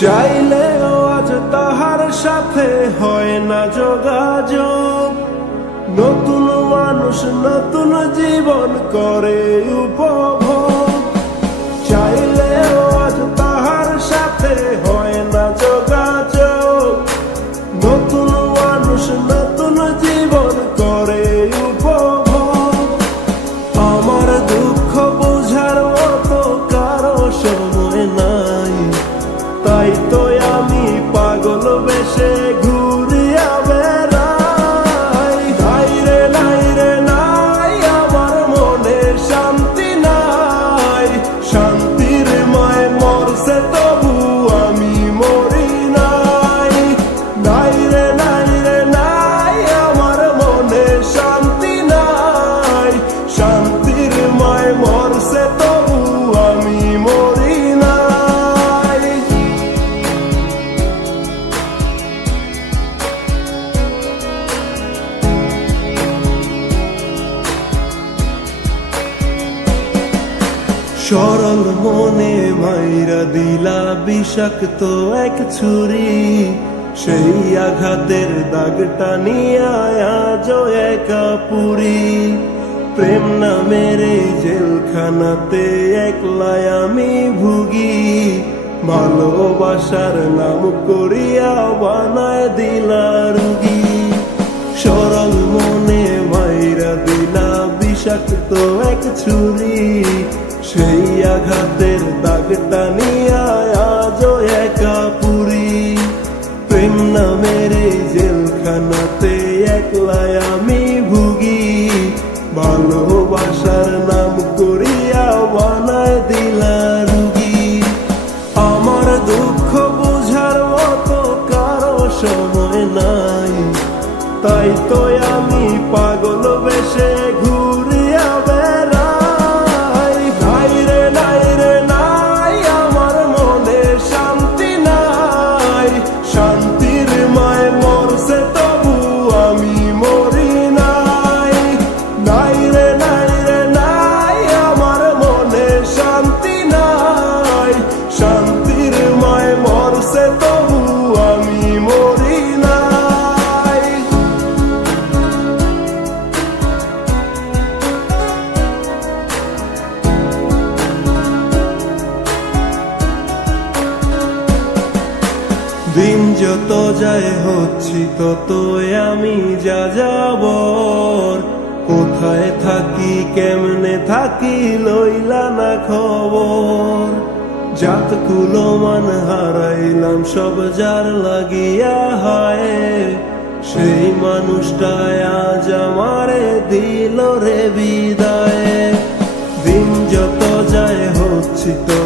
চাইলেও আজ তাহার সাথে হয় না যোগাযোগ। নতুন মানুষ নতুন জীবন করে উপভোগ। চাইলেও আজ তাহার সাথে হয় না যোগাযোগ। নতুন মানুষ নতুন জীবন করে উপভোগ। আমার দুঃখ বোঝার মতো কারো সময় নাই, তাই তো আমি পাগল বেশে ঘুরিয়া বেড়াই। নাই রে নাই রে নাই, আমার মনে শান্তি নাই। শান্তির মায় মরছে তবু আমি মরি নাই। নাই রে নাই রে নাই, আমার মনে শান্তি নাই। শান্তির মায় মরছে তবু আমি মরি নাই। সরল মনে মাইরা দিলা বিষাক্ত এক ছুরি। সেই আঘাতের দাগটা নিয়ে আজও একা পুরি। প্রেম নামের এই জেলখানাতে একলাই আমি ভুগি। ভালোবাসার নাম করিয়া বানায় দিলা রুগী। সরল মনে মাইরা দিলা বিষাক্ত এক ছুরি। সেই আঘাতের দাগটা নিয়ে আজও একা পুরি। প্রেম নামের এই জেলখানাতে একলাই আমি ভুগি। ভালোবাসার নাম করিয়া বানায় দিলা রুগী। আমার দুঃখ বুঝার মতো কারো সময় নাই, তাই তো আমি পাগল বেশে ঘুরিয়া বেড়াই। নাই রে নাই রে নাই, আমার মনে শান্তি নাই। শান্তির মায় মরছে তবু আমি মরি নাই। নাই রে নাই রে নাই, আমার মনে শান্তি নাই। শান্তির মায় মরছে তবু আমি মরি নাই। দিন যত যায় হচ্ছি ততই আমি যা যাবর। কোথায় থাকি কেমনে থাকি লইলা না খবর। জাত কুলমান হারাইলাম সব যার লাগিয়া হয়। সেই মানুষটাই আজ আমারে দিল রে বিদায়। দিন যত যায় হচ্ছি তো